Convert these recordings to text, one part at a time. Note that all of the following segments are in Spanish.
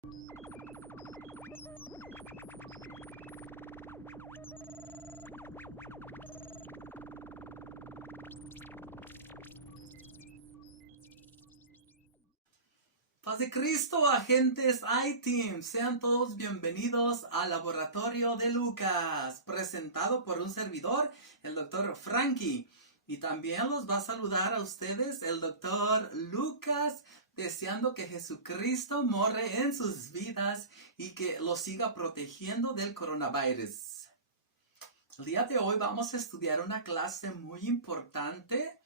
Paz de Cristo, agentes iTeam, sean todos bienvenidos al Laboratorio de Lucas, presentado por un servidor, el Dr. Frankie. Y también los va a saludar a ustedes el Dr. Lucas, deseando que Jesucristo more en sus vidas y que los siga protegiendo del coronavirus. El día de hoy vamos a estudiar una clase muy importante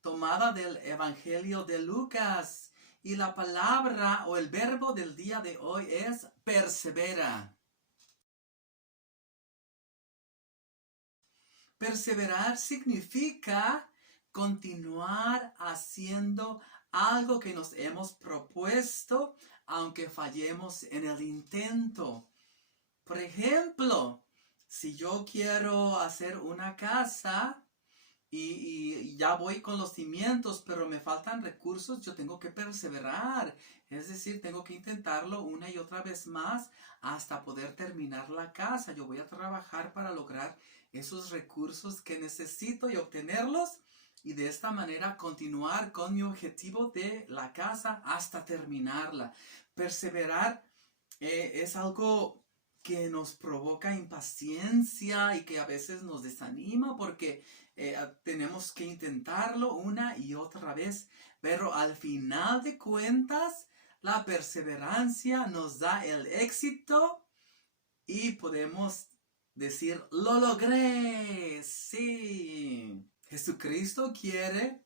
tomada del Evangelio de Lucas. Y la palabra o el verbo del día de hoy es persevera. Perseverar significa continuar haciendo algo que nos hemos propuesto, aunque fallemos en el intento. Por ejemplo, si yo quiero hacer una casa y ya voy con los cimientos, pero me faltan recursos, yo tengo que perseverar. Es decir, tengo que intentarlo una y otra vez más hasta poder terminar la casa. Yo voy a trabajar para lograr esos recursos que necesito y obtenerlos. Y de esta manera continuar con mi objetivo de la casa hasta terminarla. Perseverar es algo que nos provoca impaciencia y que a veces nos desanima porque tenemos que intentarlo una y otra vez, pero al final de cuentas la perseverancia nos da el éxito y podemos decir, lo logré, sí. Jesucristo quiere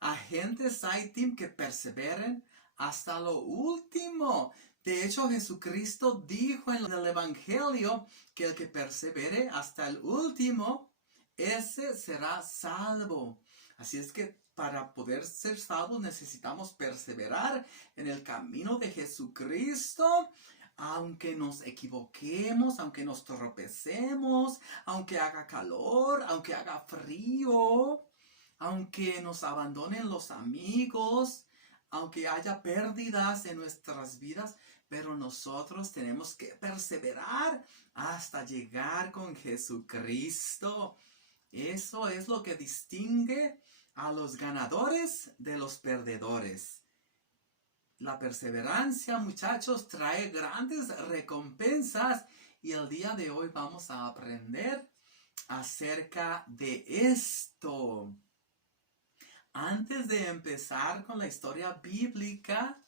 agentes iTeam que perseveren hasta lo último. De hecho, Jesucristo dijo en el Evangelio que el que persevere hasta el último, ese será salvo. Así es que para poder ser salvos necesitamos perseverar en el camino de Jesucristo. Aunque nos equivoquemos, aunque nos tropecemos, aunque haga calor, aunque haga frío, aunque nos abandonen los amigos, aunque haya pérdidas en nuestras vidas, pero nosotros tenemos que perseverar hasta llegar con Jesucristo. Eso es lo que distingue a los ganadores de los perdedores. La perseverancia, muchachos, trae grandes recompensas y el día de hoy vamos a aprender acerca de esto. Antes de empezar con la historia bíblica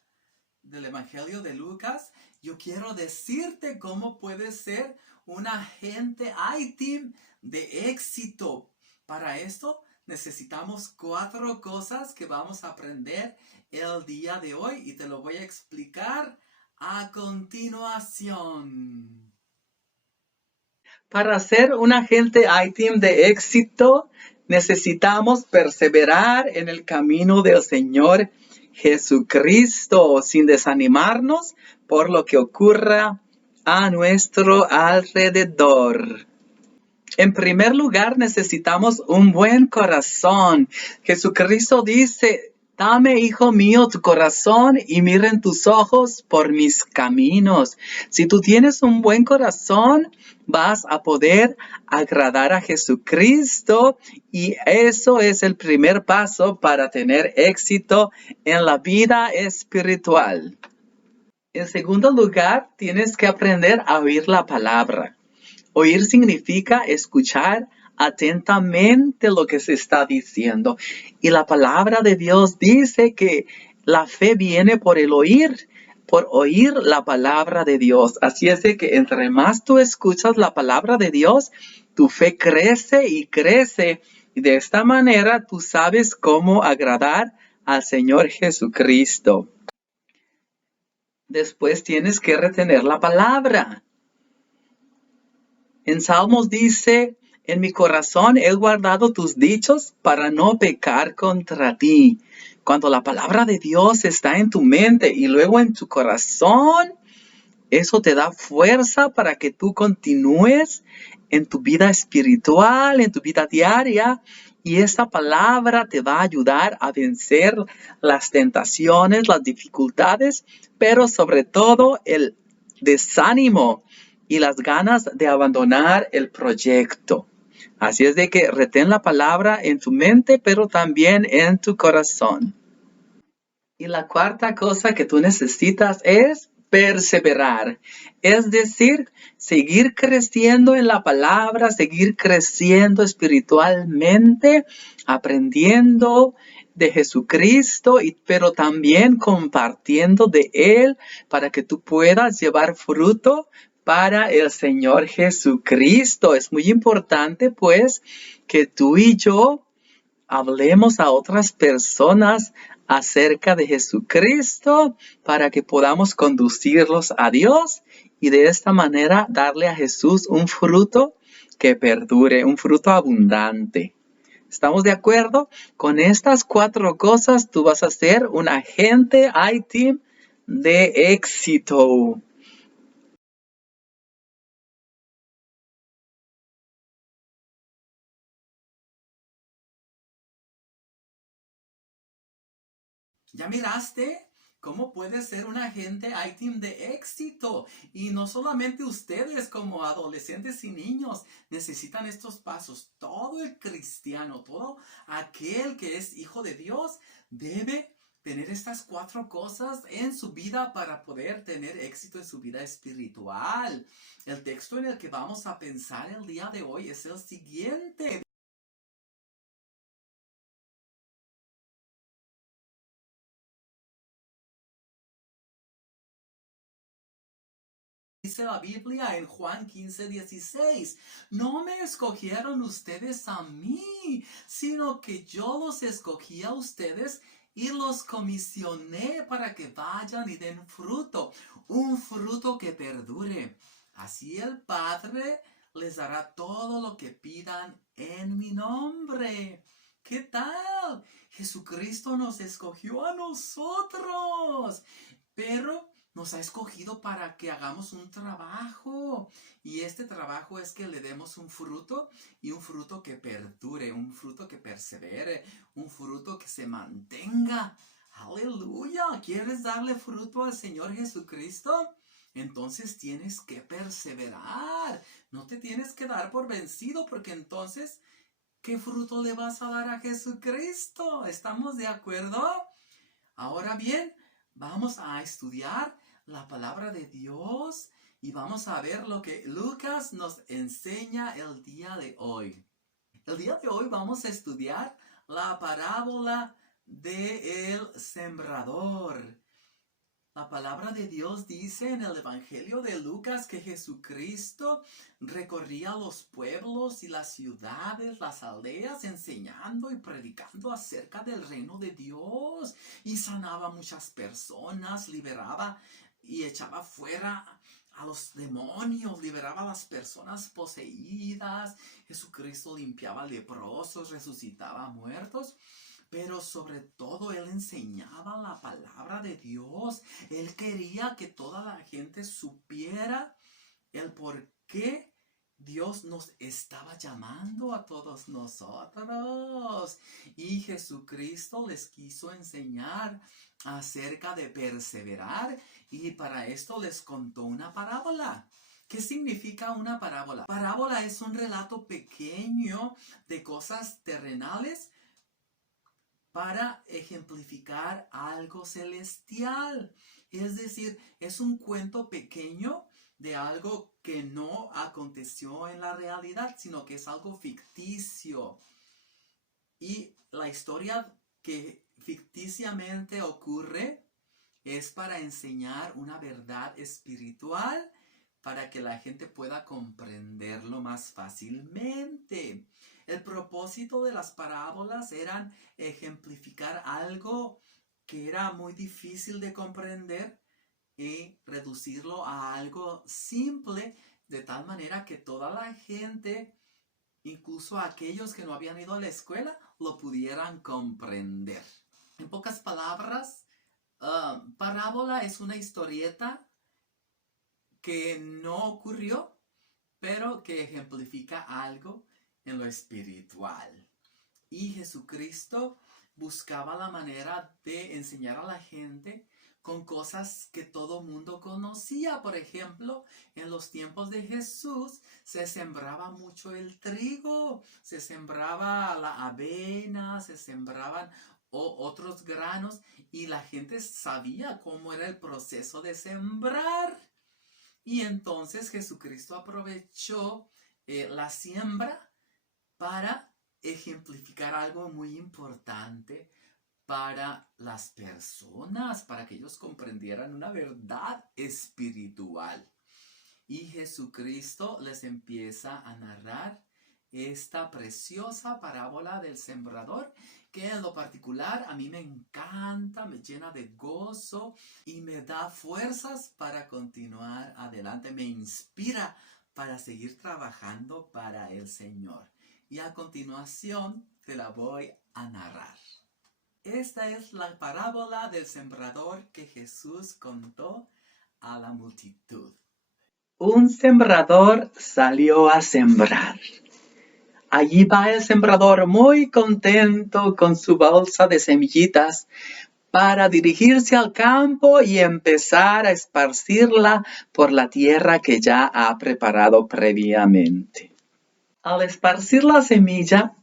del Evangelio de Lucas, yo quiero decirte cómo puedes ser un agente iTeam de éxito. Para esto necesitamos 4 cosas que vamos a aprender el día de hoy y te lo voy a explicar a continuación. Para ser un agente iTeam de éxito, necesitamos perseverar en el camino del Señor Jesucristo sin desanimarnos por lo que ocurra a nuestro alrededor. En primer lugar, necesitamos un buen corazón. Jesucristo dice, dame, hijo mío, tu corazón y miren tus ojos por mis caminos. Si tú tienes un buen corazón, vas a poder agradar a Jesucristo y eso es el primer paso para tener éxito en la vida espiritual. En segundo lugar, tienes que aprender a oír la palabra. Oír significa escuchar atentamente lo que se está diciendo. Y la palabra de Dios dice que la fe viene por el oír, por oír la palabra de Dios. Así es de que entre más tú escuchas la palabra de Dios, tu fe crece y crece. Y de esta manera tú sabes cómo agradar al Señor Jesucristo. Después tienes que retener la palabra. En Salmos dice, en mi corazón he guardado tus dichos para no pecar contra ti. Cuando la palabra de Dios está en tu mente y luego en tu corazón, eso te da fuerza para que tú continúes en tu vida espiritual, en tu vida diaria. Y esta palabra te va a ayudar a vencer las tentaciones, las dificultades, pero sobre todo el desánimo y las ganas de abandonar el proyecto. Así es de que retén la palabra en tu mente, pero también en tu corazón. Y la cuarta cosa que tú necesitas es perseverar. Es decir, seguir creciendo en la palabra, seguir creciendo espiritualmente, aprendiendo de Jesucristo, pero también compartiendo de Él para que tú puedas llevar fruto para el Señor Jesucristo. Es muy importante, pues, que tú y yo hablemos a otras personas acerca de Jesucristo para que podamos conducirlos a Dios y de esta manera darle a Jesús un fruto que perdure, un fruto abundante. ¿Estamos de acuerdo? Con estas 4 cosas tú vas a ser un agente I-Team de éxito. ¿Ya miraste? ¿Cómo puede ser un agente I-Team de éxito? Y no solamente ustedes como adolescentes y niños necesitan estos pasos. Todo el cristiano, todo aquel que es hijo de Dios debe tener estas 4 cosas en su vida para poder tener éxito en su vida espiritual. El texto en el que vamos a pensar el día de hoy es el siguiente. Dice la Biblia en Juan 15:16, no me escogieron ustedes a mí, sino que yo los escogí a ustedes y los comisioné para que vayan y den fruto, un fruto que perdure. Así el Padre les dará todo lo que pidan en mi nombre. ¿Qué tal? Jesucristo nos escogió a nosotros, pero nos ha escogido para que hagamos un trabajo. Y este trabajo es que le demos un fruto y un fruto que perdure, un fruto que persevere, un fruto que se mantenga. Aleluya. ¿Quieres darle fruto al Señor Jesucristo? Entonces tienes que perseverar. No te tienes que dar por vencido porque entonces, ¿qué fruto le vas a dar a Jesucristo? ¿Estamos de acuerdo? Ahora bien, vamos a estudiar la palabra de Dios y vamos a ver lo que Lucas nos enseña el día de hoy. El día de hoy vamos a estudiar la parábola del sembrador. La palabra de Dios dice en el Evangelio de Lucas que Jesucristo recorría los pueblos y las ciudades, las aldeas, enseñando y predicando acerca del reino de Dios y sanaba a muchas personas, liberaba y echaba fuera a los demonios, liberaba a las personas poseídas. Jesucristo limpiaba leprosos, resucitaba muertos. Pero sobre todo Él enseñaba la palabra de Dios. Él quería que toda la gente supiera el por qué Dios nos estaba llamando a todos nosotros. Y Jesucristo les quiso enseñar acerca de perseverar y para esto les contó una parábola. ¿Qué significa una parábola? Parábola es un relato pequeño de cosas terrenales para ejemplificar algo celestial. Es decir, es un cuento pequeño de algo que no aconteció en la realidad, sino que es algo ficticio. Y la historia que ficticiamente ocurre es para enseñar una verdad espiritual para que la gente pueda comprenderlo más fácilmente. El propósito de las parábolas eran ejemplificar algo que era muy difícil de comprender y reducirlo a algo simple de tal manera que toda la gente, incluso aquellos que no habían ido a la escuela, lo pudieran comprender. En pocas palabras, parábola es una historieta que no ocurrió, pero que ejemplifica algo en lo espiritual. Y Jesucristo buscaba la manera de enseñar a la gente con cosas que todo mundo conocía. Por ejemplo, en los tiempos de Jesús se sembraba mucho el trigo, se sembraba la avena, se sembraban otros granos y la gente sabía cómo era el proceso de sembrar. Y entonces Jesucristo aprovechó la siembra para ejemplificar algo muy importante para las personas, para que ellos comprendieran una verdad espiritual. Y Jesucristo les empieza a narrar esta preciosa parábola del sembrador, que en lo particular a mí me encanta, me llena de gozo y me da fuerzas para continuar adelante, me inspira para seguir trabajando para el Señor. Y a continuación te la voy a narrar. Esta es la parábola del sembrador que Jesús contó a la multitud. Un sembrador salió a sembrar. Allí va el sembrador muy contento con su bolsa de semillitas para dirigirse al campo y empezar a esparcirla por la tierra que ya ha preparado previamente. Al esparcir la semilla,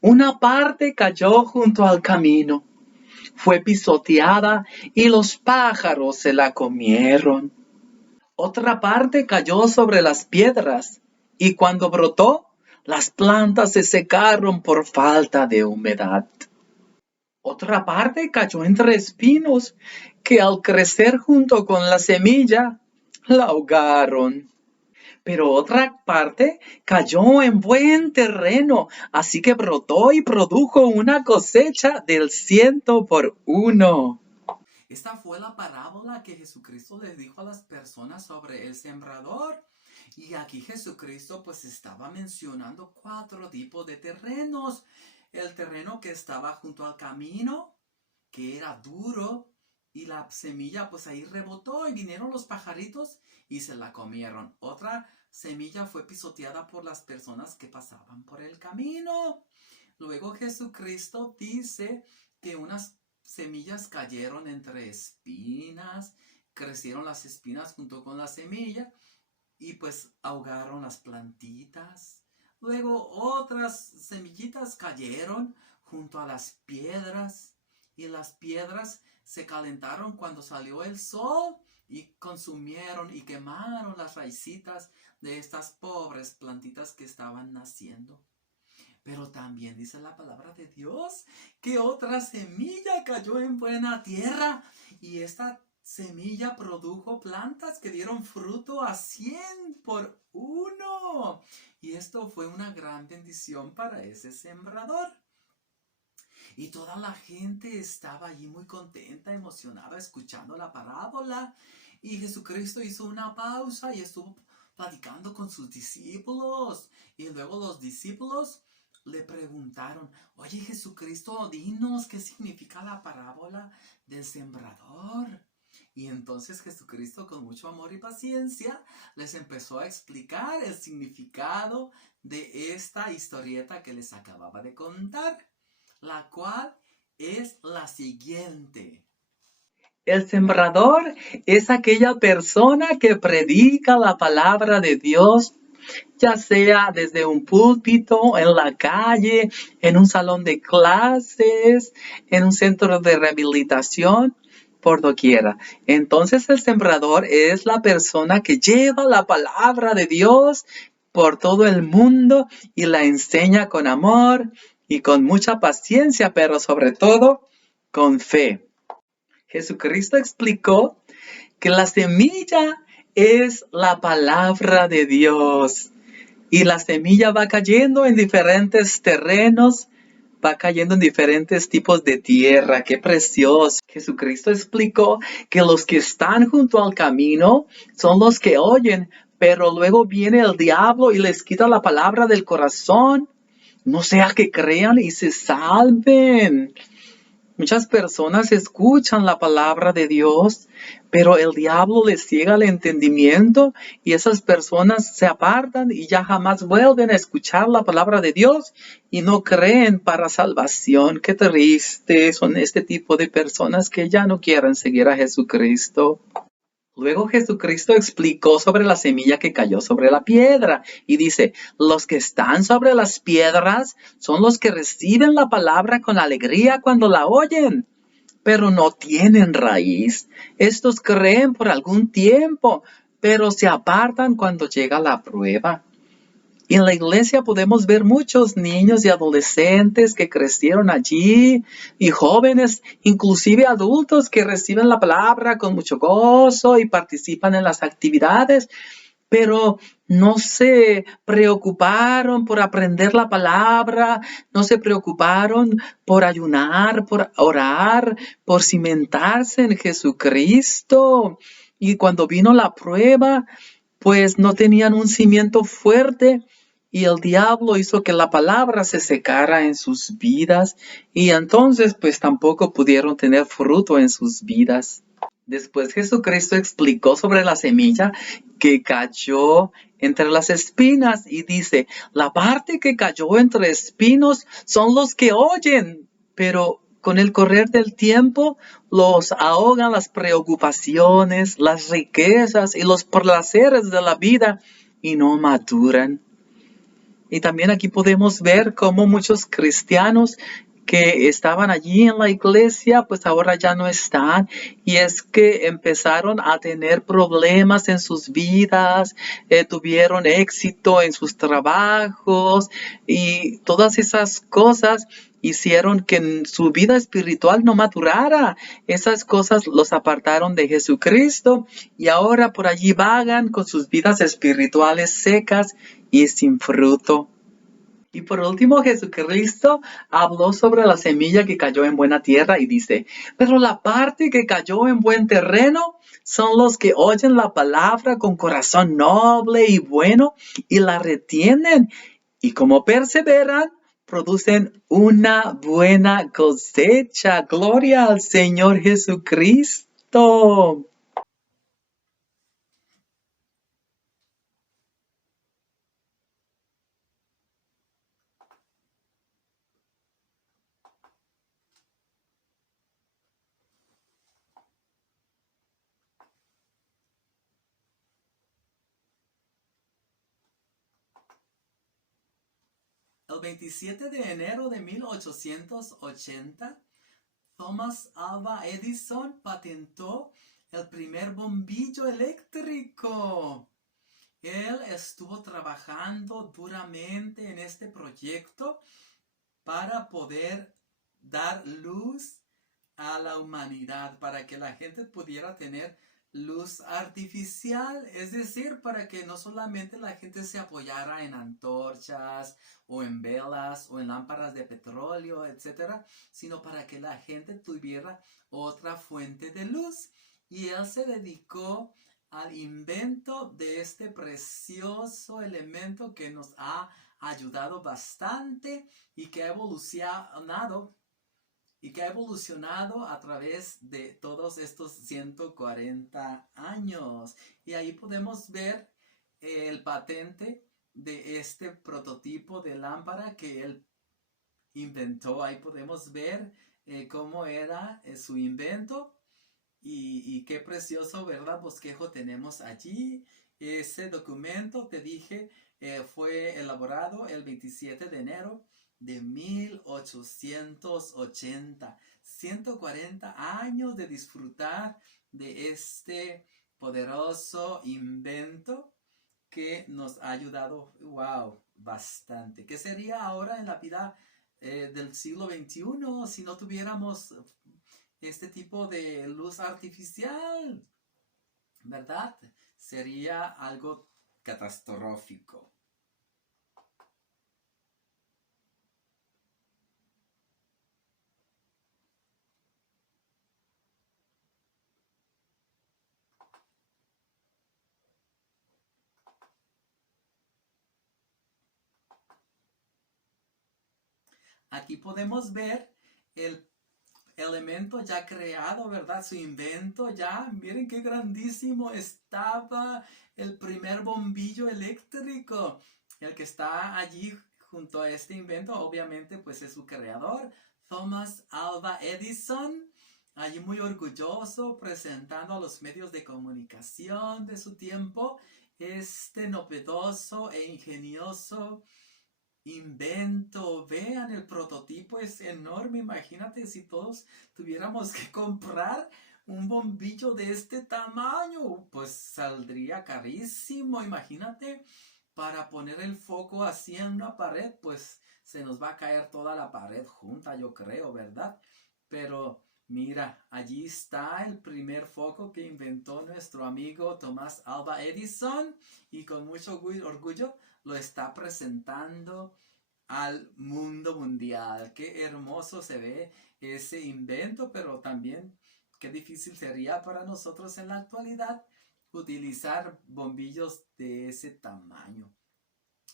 una parte cayó junto al camino. Fue pisoteada y los pájaros se la comieron. Otra parte cayó sobre las piedras y cuando brotó, las plantas se secaron por falta de humedad. Otra parte cayó entre espinos que al crecer junto con la semilla, la ahogaron. Pero otra parte cayó en buen terreno, así que brotó y produjo una cosecha del 100 por 1. Esta fue la parábola que Jesucristo les dijo a las personas sobre el sembrador. Y aquí Jesucristo pues estaba mencionando 4 tipos de terrenos. El terreno que estaba junto al camino, que era duro, y la semilla pues ahí rebotó y vinieron los pajaritos y se la comieron. Otra semilla fue pisoteada por las personas que pasaban por el camino. Luego Jesucristo dice que unas semillas cayeron entre espinas, crecieron las espinas junto con la semilla y pues ahogaron las plantitas. Luego otras semillitas cayeron junto a las piedras y las piedras se calentaron cuando salió el sol y consumieron y quemaron las raicitas de estas pobres plantitas que estaban naciendo. Pero también dice la palabra de Dios que otra semilla cayó en buena tierra y esta semilla produjo plantas que dieron fruto a 100 por 1. Y esto fue una gran bendición para ese sembrador. Y toda la gente estaba allí muy contenta, emocionada, escuchando la parábola. Y Jesucristo hizo una pausa y estuvo platicando con sus discípulos. Y luego los discípulos le preguntaron: oye Jesucristo, dinos qué significa la parábola del sembrador. Y entonces Jesucristo, con mucho amor y paciencia, les empezó a explicar el significado de esta historieta que les acababa de contar, la cual es la siguiente. El sembrador es aquella persona que predica la palabra de Dios, ya sea desde un púlpito, en la calle, en un salón de clases, en un centro de rehabilitación, por doquiera. Entonces el sembrador es la persona que lleva la palabra de Dios por todo el mundo y la enseña con amor y con mucha paciencia, pero sobre todo con fe. Jesucristo explicó que la semilla es la palabra de Dios y la semilla va cayendo en diferentes terrenos, va cayendo en diferentes tipos de tierra. ¡Qué precioso! Jesucristo explicó que los que están junto al camino son los que oyen, pero luego viene el diablo y les quita la palabra del corazón. No sea que crean y se salven. Muchas personas escuchan la palabra de Dios, pero el diablo les ciega el entendimiento y esas personas se apartan y ya jamás vuelven a escuchar la palabra de Dios y no creen para salvación. Qué triste son este tipo de personas que ya no quieren seguir a Jesucristo. Luego Jesucristo explicó sobre la semilla que cayó sobre la piedra y dice, los que están sobre las piedras son los que reciben la palabra con alegría cuando la oyen, pero no tienen raíz. Estos creen por algún tiempo, pero se apartan cuando llega la prueba. Y en la iglesia podemos ver muchos niños y adolescentes que crecieron allí y jóvenes, inclusive adultos que reciben la palabra con mucho gozo y participan en las actividades, pero no se preocuparon por aprender la palabra, no se preocuparon por ayunar, por orar, por cimentarse en Jesucristo. Y cuando vino la prueba, pues no tenían un cimiento fuerte y el diablo hizo que la palabra se secara en sus vidas y entonces pues tampoco pudieron tener fruto en sus vidas. Después Jesucristo explicó sobre la semilla que cayó entre las espinas y dice, la parte que cayó entre espinos son los que oyen, pero con el correr del tiempo los ahogan las preocupaciones, las riquezas y los placeres de la vida y no maduran. Y también aquí podemos ver cómo muchos cristianos que estaban allí en la iglesia, pues ahora ya no están. Y es que empezaron a tener problemas en sus vidas, tuvieron éxito en sus trabajos y todas esas cosas hicieron que en su vida espiritual no madurara. Esas cosas los apartaron de Jesucristo y ahora por allí vagan con sus vidas espirituales secas y sin fruto. Y por último, Jesucristo habló sobre la semilla que cayó en buena tierra y dice, pero la parte que cayó en buen terreno son los que oyen la palabra con corazón noble y bueno y la retienen. Y como perseveran, producen una buena cosecha. Gloria al Señor Jesucristo. El 27 de enero de 1880, Thomas Alva Edison patentó el primer bombillo eléctrico. Él estuvo trabajando duramente en este proyecto para poder dar luz a la humanidad, para que la gente pudiera tener luz artificial, es decir, para que no solamente la gente se apoyara en antorchas o en velas o en lámparas de petróleo, etcétera, sino para que la gente tuviera otra fuente de luz. Y él se dedicó al invento de este precioso elemento que nos ha ayudado bastante y que ha evolucionado a través de todos estos 140 años. Y ahí podemos ver el patente de este prototipo de lámpara que él inventó. Ahí podemos ver cómo era su invento. Y qué precioso, ¿verdad? Bosquejo tenemos allí. Ese documento, te dije, fue elaborado el 27 de enero de 1880. 140 años de disfrutar de este poderoso invento que nos ha ayudado, wow, bastante. ¿Qué sería ahora en la vida del siglo XXI si no tuviéramos este tipo de luz artificial? ¿Verdad? Sería algo catastrófico. Aquí podemos ver el elemento ya creado, ¿verdad? Su invento ya, miren qué grandísimo estaba el primer bombillo eléctrico. El que está allí junto a este invento, obviamente, pues es su creador, Thomas Alva Edison, allí muy orgulloso presentando a los medios de comunicación de su tiempo este novedoso e ingenioso invento. Vean, el prototipo es enorme. Imagínate si todos tuviéramos que comprar un bombillo de este tamaño, pues saldría carísimo. Imagínate, para poner el foco así en una pared, pues se nos va a caer toda la pared junta, yo creo, ¿verdad? Pero mira, allí está el primer foco que inventó nuestro amigo Thomas Alva Edison, y con mucho orgullo lo está presentando al mundo mundial. Qué hermoso se ve ese invento, pero también qué difícil sería para nosotros en la actualidad utilizar bombillos de ese tamaño.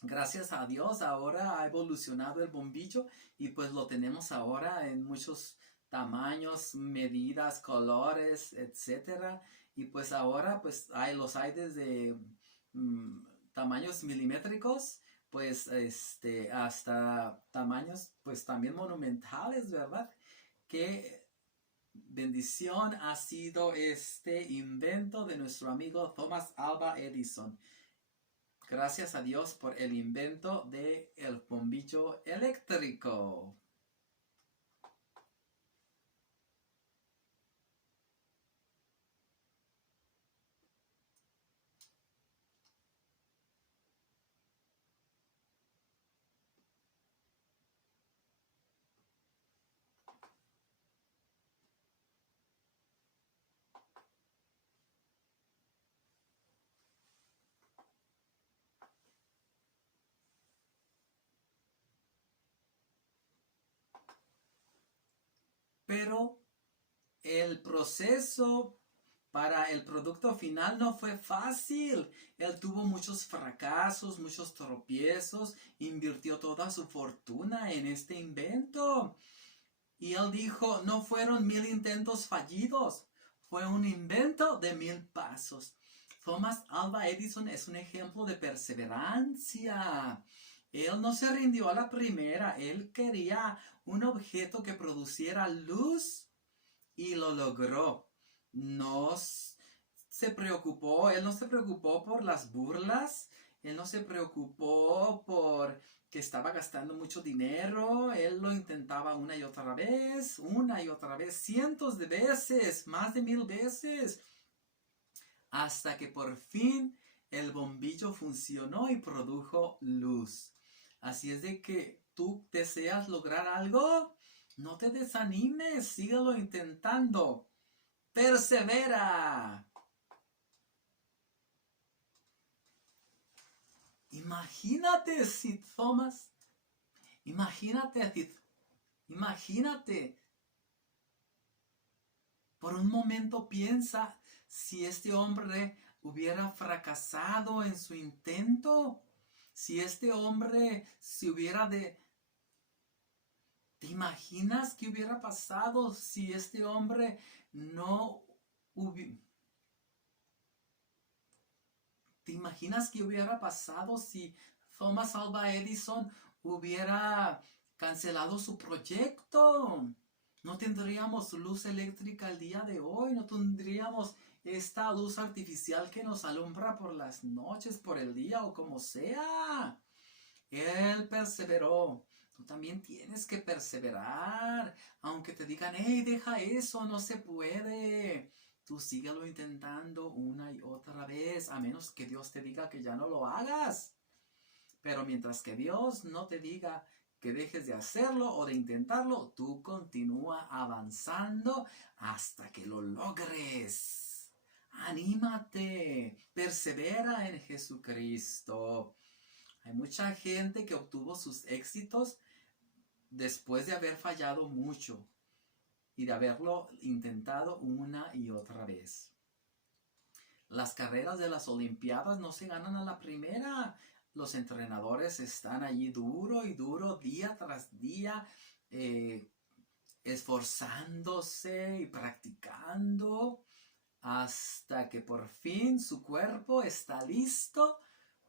Gracias a Dios ahora ha evolucionado el bombillo y pues lo tenemos ahora en muchos tamaños, medidas, colores, etcétera. Y pues ahora pues los hay desde tamaños milimétricos, pues hasta tamaños pues también monumentales, ¿verdad? Qué bendición ha sido este invento de nuestro amigo Thomas Alva Edison. Gracias a Dios por el invento del bombillo eléctrico. Pero el proceso para el producto final no fue fácil. Él tuvo muchos fracasos, muchos tropiezos, invirtió toda su fortuna en este invento. Y él dijo, no fueron 1000 intentos fallidos, fue un invento de 1000 pasos. Thomas Alva Edison es un ejemplo de perseverancia. Él no se rindió a la primera, él quería un objeto que produciera luz y lo logró. No se preocupó, él no se preocupó por las burlas, él no se preocupó por que estaba gastando mucho dinero, él lo intentaba una y otra vez, cientos de veces, más de 1000 veces, hasta que por fin el bombillo funcionó y produjo luz. Así es de que tú deseas lograr algo, no te desanimes, síguelo intentando. Persevera. Imagínate si Thomas, imagínate, por un momento piensa si este hombre hubiera fracasado en su intento, si este hombre se hubiera ¿te imaginas qué hubiera pasado si este hombre no hubiera... ¿Te imaginas qué hubiera pasado si Thomas Alva Edison hubiera cancelado su proyecto? No tendríamos luz eléctrica el día de hoy, no tendríamos esta luz artificial que nos alumbra por las noches, por el día o como sea. Él perseveró. Tú también tienes que perseverar. Aunque te digan, hey, deja eso, no se puede. Tú síguelo intentando una y otra vez, a menos que Dios te diga que ya no lo hagas. Pero mientras que Dios no te diga que dejes de hacerlo o de intentarlo, tú continúa avanzando hasta que lo logres. Anímate, persevera en Jesucristo. Hay mucha gente que obtuvo sus éxitos después de haber fallado mucho y de haberlo intentado una y otra vez. Las carreras de las Olimpiadas no se ganan a la primera. Los entrenadores están allí duro y duro, día tras día, esforzándose y practicando hasta que por fin su cuerpo está listo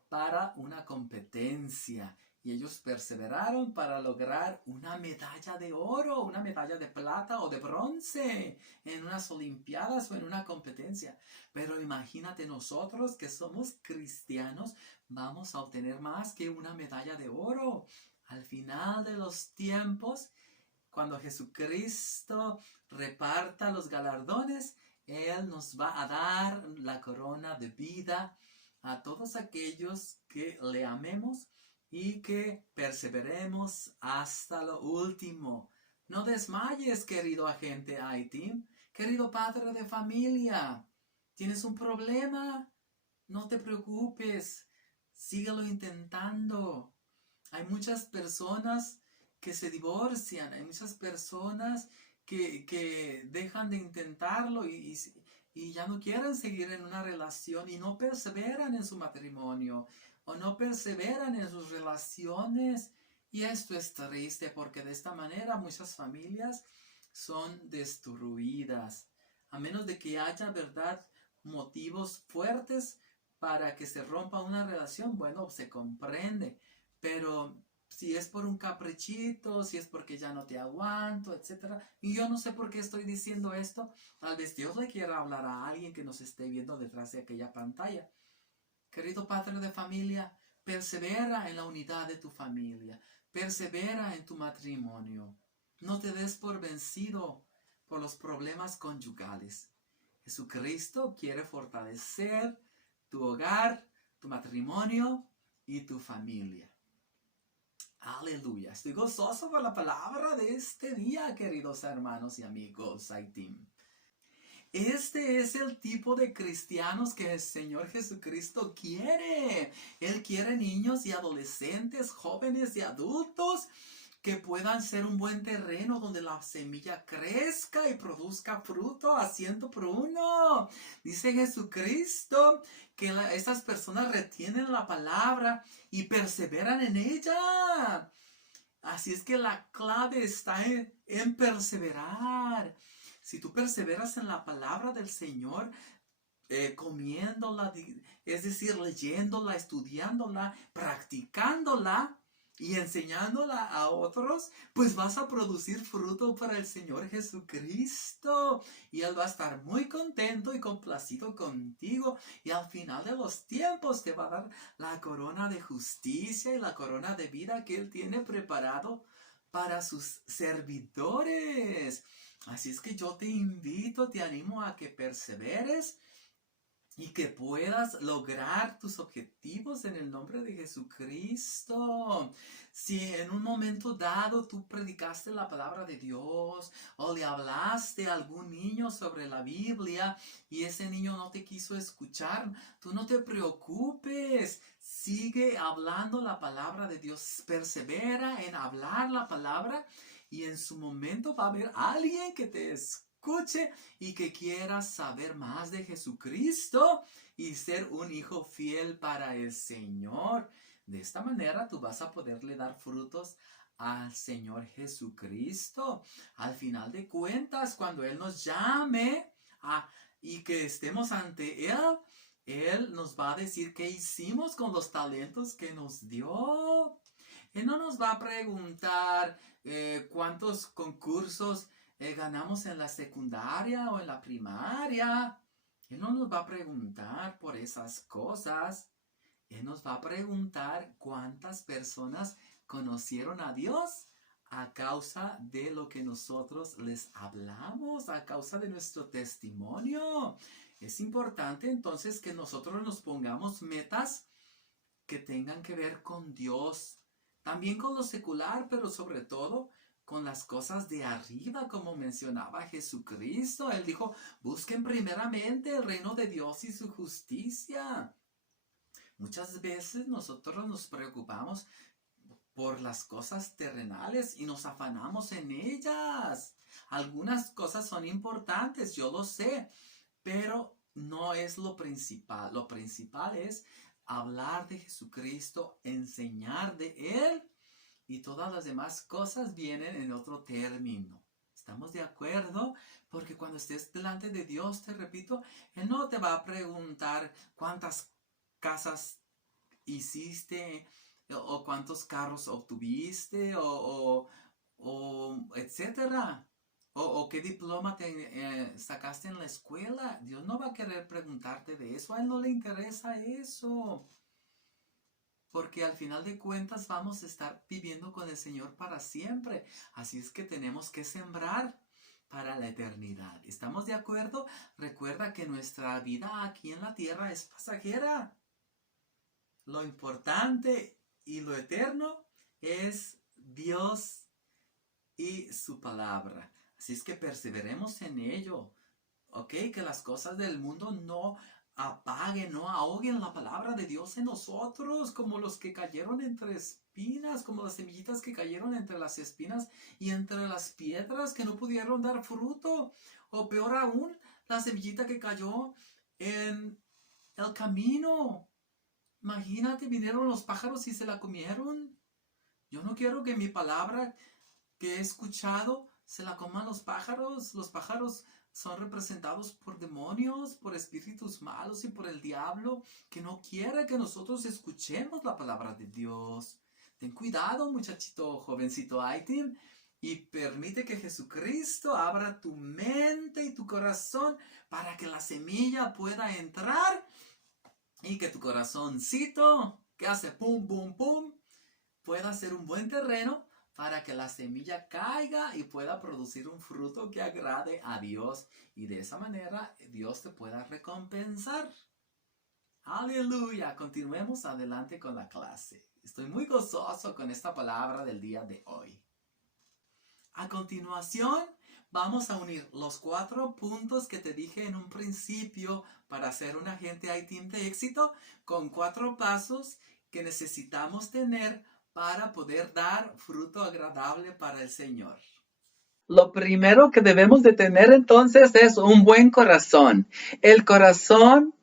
para una competencia. Y ellos perseveraron para lograr una medalla de oro, una medalla de plata o de bronce en unas olimpiadas o en una competencia. Pero imagínate nosotros que somos cristianos, vamos a obtener más que una medalla de oro. Al final de los tiempos, cuando Jesucristo reparta los galardones, Él nos va a dar la corona de vida a todos aquellos que le amemos y que perseveremos hasta lo último. No desmayes, querido agente I-Team, querido padre de familia. ¿Tienes un problema? No te preocupes, síguelo intentando. Hay muchas personas que se divorcian, hay muchas personas que dejan de intentarlo y ya no quieren seguir en una relación y no perseveran en su matrimonio o no perseveran en sus relaciones. Y esto es triste porque de esta manera muchas familias son destruidas. A menos de que haya, ¿verdad?, motivos fuertes para que se rompa una relación, bueno, se comprende. Pero si es por un caprichito, si es porque ya no te aguanto, etc. Y yo no sé por qué estoy diciendo esto. Tal vez Dios le quiera hablar a alguien que nos esté viendo detrás de aquella pantalla. Querido padre de familia, persevera en la unidad de tu familia. Persevera en tu matrimonio. No te des por vencido por los problemas conyugales. Jesucristo quiere fortalecer tu hogar, tu matrimonio y tu familia. Aleluya. Estoy gozoso por la palabra de este día, queridos hermanos y amigos I-Team. Este es el tipo de cristianos que el Señor Jesucristo quiere. Él quiere niños y adolescentes, jóvenes y adultos que puedan ser un buen terreno donde la semilla crezca y produzca fruto a 100 por 1. Dice Jesucristo que estas personas retienen la palabra y perseveran en ella. Así es que la clave está en perseverar. Si tú perseveras en la palabra del Señor, comiéndola, es decir, leyéndola, estudiándola, practicándola y enseñándola a otros, pues vas a producir fruto para el Señor Jesucristo. Y Él va a estar muy contento y complacido contigo. Y al final de los tiempos te va a dar la corona de justicia y la corona de vida que Él tiene preparado para sus servidores. Así es que yo te invito, te animo a que perseveres y que puedas lograr tus objetivos en el nombre de Jesucristo. Si en un momento dado tú predicaste la palabra de Dios o le hablaste a algún niño sobre la Biblia y ese niño no te quiso escuchar, tú no te preocupes. Sigue hablando la palabra de Dios. Persevera en hablar la palabra y en su momento va a haber alguien que te escuche y que quiera saber más de Jesucristo y ser un hijo fiel para el Señor. De esta manera tú vas a poderle dar frutos al Señor Jesucristo. Al final de cuentas, cuando Él nos llame y que estemos ante Él, Él nos va a decir qué hicimos con los talentos que nos dio. Él no nos va a preguntar cuántos concursos ganamos en la secundaria o en la primaria. Él no nos va a preguntar por esas cosas. Él nos va a preguntar cuántas personas conocieron a Dios a causa de lo que nosotros les hablamos, a causa de nuestro testimonio. Es importante entonces que nosotros nos pongamos metas que tengan que ver con Dios, también con lo secular, pero sobre todo con las cosas de arriba, como mencionaba Jesucristo. Él dijo, busquen primeramente el reino de Dios y su justicia. Muchas veces nosotros nos preocupamos por las cosas terrenales y nos afanamos en ellas. Algunas cosas son importantes, yo lo sé, pero no es lo principal. Lo principal es hablar de Jesucristo, enseñar de Él, y todas las demás cosas vienen en otro término. ¿Estamos de acuerdo? Porque cuando estés delante de Dios, te repito, Él no te va a preguntar cuántas casas hiciste o cuántos carros obtuviste o etcétera. O qué diploma te sacaste en la escuela. Dios no va a querer preguntarte de eso. A Él no le interesa eso. Porque al final de cuentas vamos a estar viviendo con el Señor para siempre. Así es que tenemos que sembrar para la eternidad. ¿Estamos de acuerdo? Recuerda que nuestra vida aquí en la tierra es pasajera. Lo importante y lo eterno es Dios y su palabra. Así es que perseveremos en ello. ¿Ok? Que las cosas del mundo no apaguen, no ahoguen la palabra de Dios en nosotros, como los que cayeron entre espinas, como las semillitas que cayeron entre las espinas y entre las piedras que no pudieron dar fruto. O peor aún, la semillita que cayó en el camino. Imagínate, vinieron los pájaros y se la comieron. Yo no quiero que mi palabra que he escuchado se la coman los pájaros. Los pájaros son representados por demonios, por espíritus malos y por el diablo, que no quiere que nosotros escuchemos la palabra de Dios. Ten cuidado, muchachito, jovencito Aitim, y permite que Jesucristo abra tu mente y tu corazón para que la semilla pueda entrar y que tu corazoncito, que hace pum, pum, pum, pueda ser un buen terreno para que la semilla caiga y pueda producir un fruto que agrade a Dios. Y de esa manera Dios te pueda recompensar. Aleluya. Continuemos adelante con la clase. Estoy muy gozoso con esta palabra del día de hoy. A continuación, vamos a unir los 4 puntos que te dije en un principio para ser un agente Aitim de éxito con 4 pasos que necesitamos tener para poder dar fruto agradable para el Señor. Lo primero que debemos de tener entonces es un buen corazón. El corazón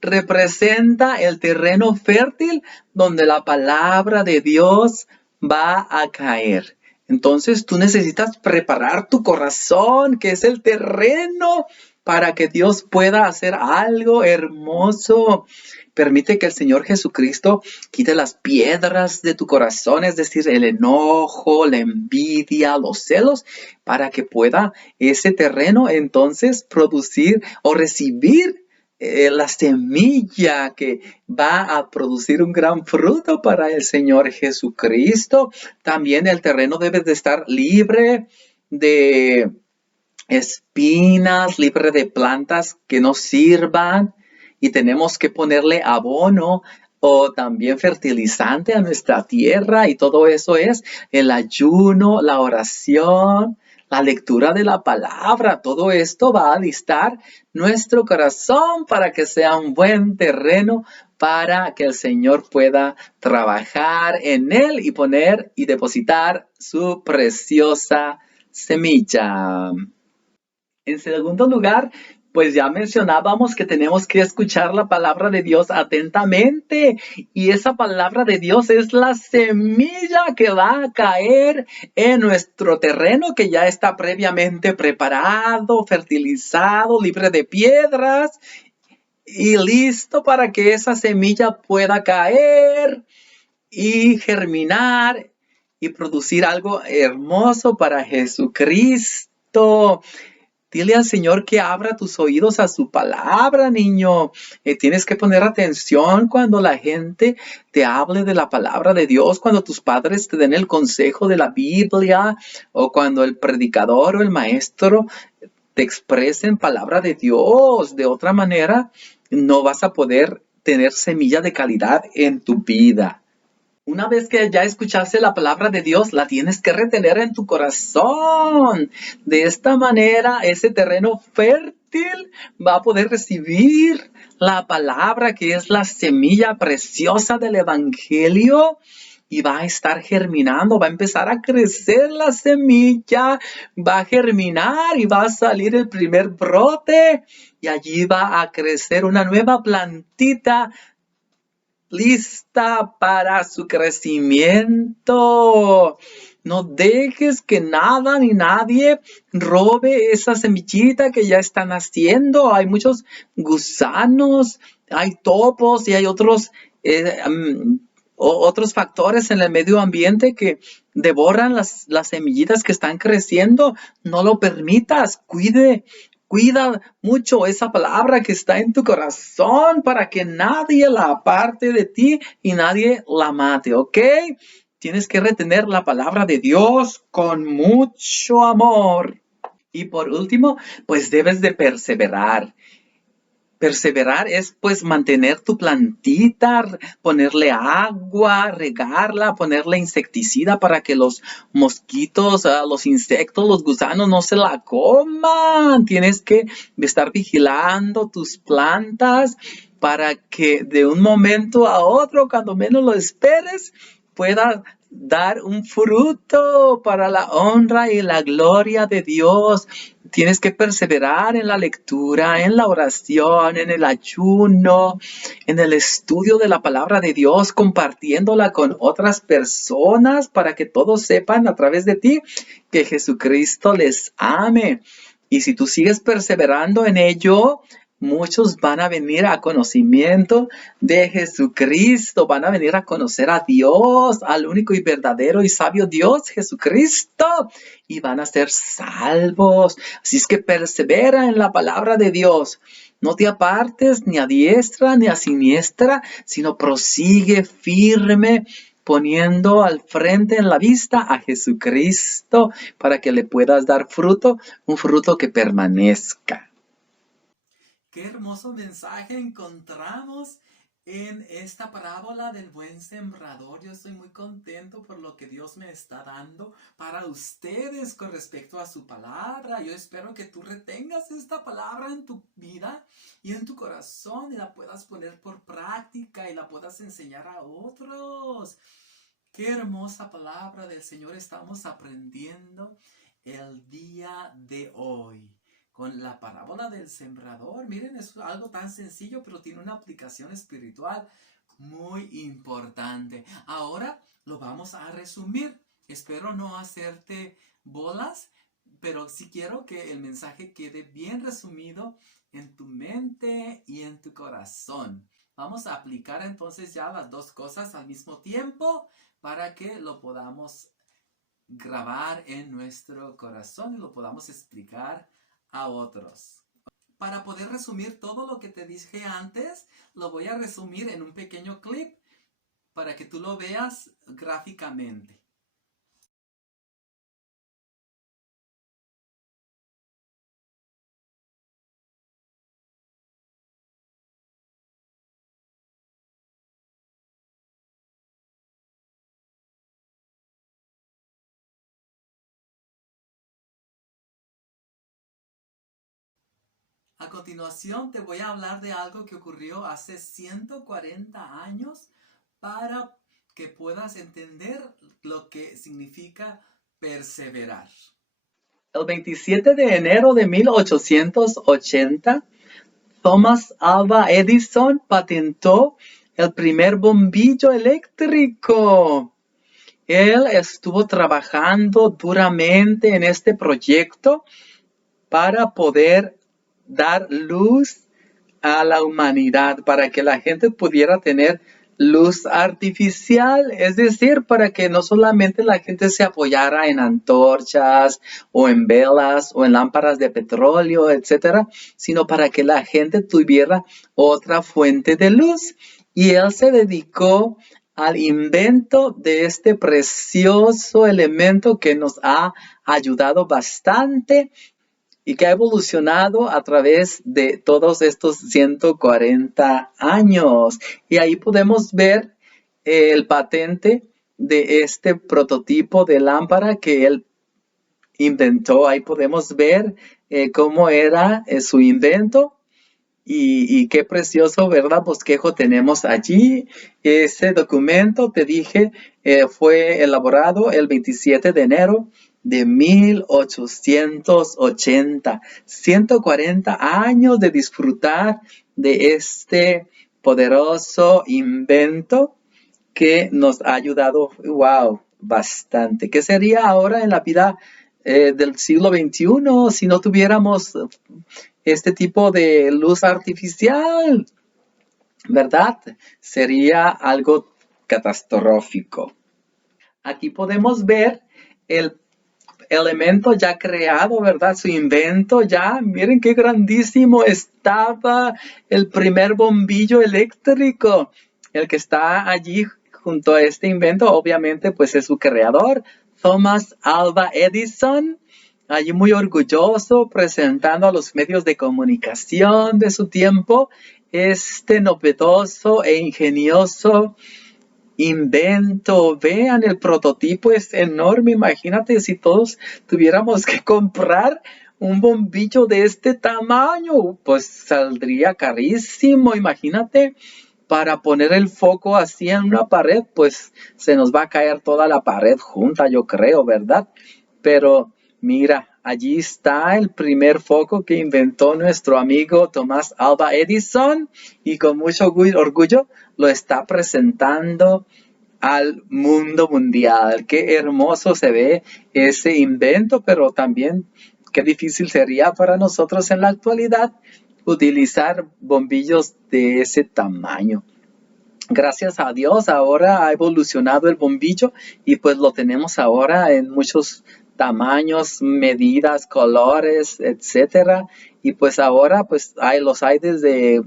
representa el terreno fértil donde la palabra de Dios va a caer. Entonces tú necesitas preparar tu corazón, que es el terreno, para que Dios pueda hacer algo hermoso. Permite que el Señor Jesucristo quite las piedras de tu corazón, es decir, el enojo, la envidia, los celos, para que pueda ese terreno entonces producir o recibir la semilla que va a producir un gran fruto para el Señor Jesucristo. También el terreno debe de estar libre de espinas, libre de plantas que no sirvan, y tenemos que ponerle abono o también fertilizante a nuestra tierra, y todo eso es el ayuno, la oración, la lectura de la palabra. Todo esto va a alistar nuestro corazón para que sea un buen terreno para que el Señor pueda trabajar en él y poner y depositar su preciosa semilla. En segundo lugar, pues ya mencionábamos que tenemos que escuchar la palabra de Dios atentamente, y esa palabra de Dios es la semilla que va a caer en nuestro terreno que ya está previamente preparado, fertilizado, libre de piedras y listo para que esa semilla pueda caer y germinar y producir algo hermoso para Jesucristo. Dile al Señor que abra tus oídos a su palabra, niño. Tienes que poner atención cuando la gente te hable de la palabra de Dios, cuando tus padres te den el consejo de la Biblia, o cuando el predicador o el maestro te expresen palabra de Dios. De otra manera, no vas a poder tener semilla de calidad en tu vida. Una vez que ya escuchaste la palabra de Dios, la tienes que retener en tu corazón. De esta manera, ese terreno fértil va a poder recibir la palabra, que es la semilla preciosa del Evangelio, y va a estar germinando, va a empezar a crecer la semilla, va a germinar y va a salir el primer brote, y allí va a crecer una nueva plantita lista para su crecimiento. No dejes que nada ni nadie robe esa semillita que ya están haciendo. Hay muchos gusanos, hay topos y hay otros factores en el medio ambiente que devoran las semillitas que están creciendo. No lo permitas. Cuida mucho esa palabra que está en tu corazón para que nadie la aparte de ti y nadie la mate, ¿ok? Tienes que retener la palabra de Dios con mucho amor. Y por último, pues debes de perseverar. Perseverar es pues mantener tu plantita, ponerle agua, regarla, ponerle insecticida para que los mosquitos, los insectos, los gusanos no se la coman. Tienes que estar vigilando tus plantas para que de un momento a otro, cuando menos lo esperes, pueda dar un fruto para la honra y la gloria de Dios. Tienes que perseverar en la lectura, en la oración, en el ayuno, en el estudio de la palabra de Dios, compartiéndola con otras personas para que todos sepan a través de ti que Jesucristo les ame. Y si tú sigues perseverando en ello, muchos van a venir a conocimiento de Jesucristo, van a venir a conocer a Dios, al único y verdadero y sabio Dios, Jesucristo, y van a ser salvos. Así es que persevera en la palabra de Dios. No te apartes ni a diestra ni a siniestra, sino prosigue firme, poniendo al frente en la vista a Jesucristo para que le puedas dar fruto, un fruto que permanezca. Qué hermoso mensaje encontramos en esta parábola del buen sembrador. Yo estoy muy contento por lo que Dios me está dando para ustedes con respecto a su palabra. Yo espero que tú retengas esta palabra en tu vida y en tu corazón y la puedas poner por práctica y la puedas enseñar a otros. Qué hermosa palabra del Señor estamos aprendiendo el día de hoy. Con la parábola del sembrador, miren, es algo tan sencillo, pero tiene una aplicación espiritual muy importante. Ahora lo vamos a resumir. Espero no hacerte bolas, pero sí quiero que el mensaje quede bien resumido en tu mente y en tu corazón. Vamos a aplicar entonces ya las dos cosas al mismo tiempo para que lo podamos grabar en nuestro corazón y lo podamos explicar a otros. Para poder resumir todo lo que te dije antes, lo voy a resumir en un pequeño clip para que tú lo veas gráficamente. A continuación te voy a hablar de algo que ocurrió hace 140 años para que puedas entender lo que significa perseverar. El 27 de enero de 1880, Thomas Alva Edison patentó el primer bombillo eléctrico. Él estuvo trabajando duramente en este proyecto para poder dar luz a la humanidad, para que la gente pudiera tener luz artificial, es decir, para que no solamente la gente se apoyara en antorchas o en velas o en lámparas de petróleo, etcétera, sino para que la gente tuviera otra fuente de luz. Y él se dedicó al invento de este precioso elemento que nos ha ayudado bastante y que ha evolucionado a través de todos estos 140 años. Y ahí podemos ver el patente de este prototipo de lámpara que él inventó. Ahí podemos ver cómo era su invento. Y qué precioso, ¿verdad? Bosquejo tenemos allí. Ese documento, te dije, fue elaborado el 27 de enero de 1880. 140 años de disfrutar de este poderoso invento que nos ha ayudado. ¡Wow! bastante. ¿Qué sería ahora en la vida del siglo XXI si no tuviéramos este tipo de luz artificial? ¿Verdad? Sería algo catastrófico. Aquí podemos ver el elemento ya creado, ¿verdad? Su invento ya. Miren qué grandísimo estaba el primer bombillo eléctrico. El que está allí junto a este invento, obviamente, pues es su creador, Thomas Alva Edison. Allí muy orgulloso, presentando a los medios de comunicación de su tiempo este novedoso e ingenioso invento. Vean, el prototipo es enorme. Imagínate si todos tuviéramos que comprar un bombillo de este tamaño, pues saldría carísimo. Imagínate, para poner el foco así en una pared, pues se nos va a caer toda la pared junta, yo creo, ¿verdad? Pero mira, allí está el primer foco que inventó nuestro amigo Thomas Alva Edison y con mucho orgullo lo está presentando al mundo mundial. Qué hermoso se ve ese invento, pero también qué difícil sería para nosotros en la actualidad utilizar bombillos de ese tamaño. Gracias a Dios ahora ha evolucionado el bombillo y pues lo tenemos ahora en muchos tamaños, medidas, colores, etcétera. Y pues ahora pues los hay desde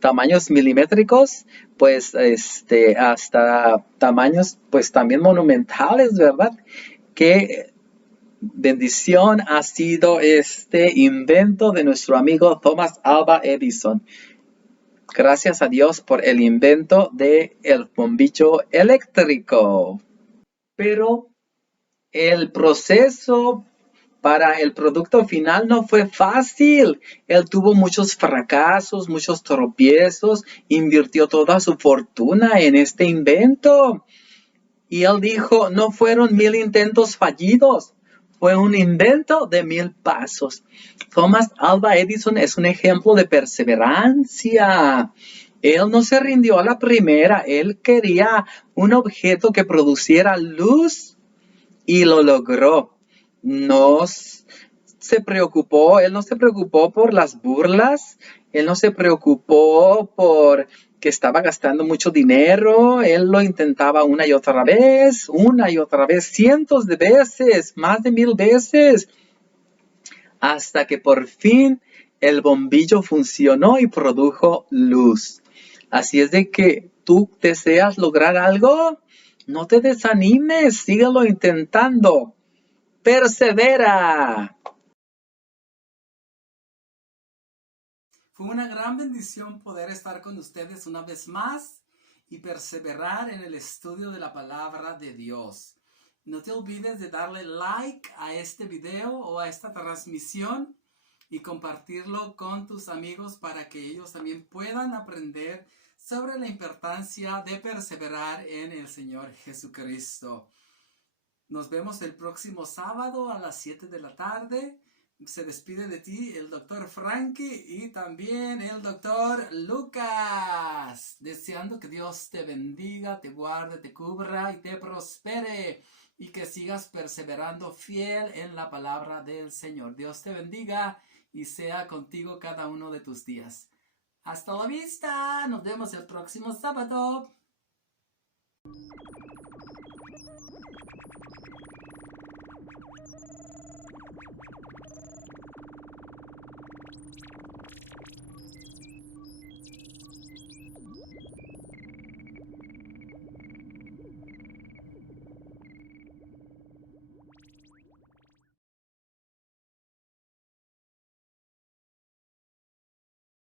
tamaños milimétricos, pues hasta tamaños pues también monumentales, ¿verdad? Qué bendición ha sido este invento de nuestro amigo Thomas Alva Edison. Gracias a Dios por el invento del bombillo eléctrico. Pero el proceso para el producto final no fue fácil. Él tuvo muchos fracasos, muchos tropiezos, invirtió toda su fortuna en este invento. Y él dijo, no fueron 1000 intentos fallidos, fue un invento de 1000 pasos. Thomas Alva Edison es un ejemplo de perseverancia. Él no se rindió a la primera, él quería un objeto que produciera luz y lo logró. No se preocupó, él no se preocupó por las burlas, él no se preocupó por que estaba gastando mucho dinero, él lo intentaba una y otra vez, cientos de veces, más de 1000 veces, hasta que por fin el bombillo funcionó y produjo luz. Así es de que tú deseas lograr algo, no te desanimes, síguelo intentando. Persevera. Fue una gran bendición poder estar con ustedes una vez más y perseverar en el estudio de la palabra de Dios. No te olvides de darle like a este video o a esta transmisión y compartirlo con tus amigos para que ellos también puedan aprender sobre la importancia de perseverar en el Señor Jesucristo. Nos vemos el próximo sábado a las 7 de la tarde. Se despide de ti el doctor Frankie y también el doctor Lucas, deseando que Dios te bendiga, te guarde, te cubra y te prospere y que sigas perseverando fiel en la palabra del Señor. Dios te bendiga y sea contigo cada uno de tus días. Hasta la vista, nos vemos el próximo sábado.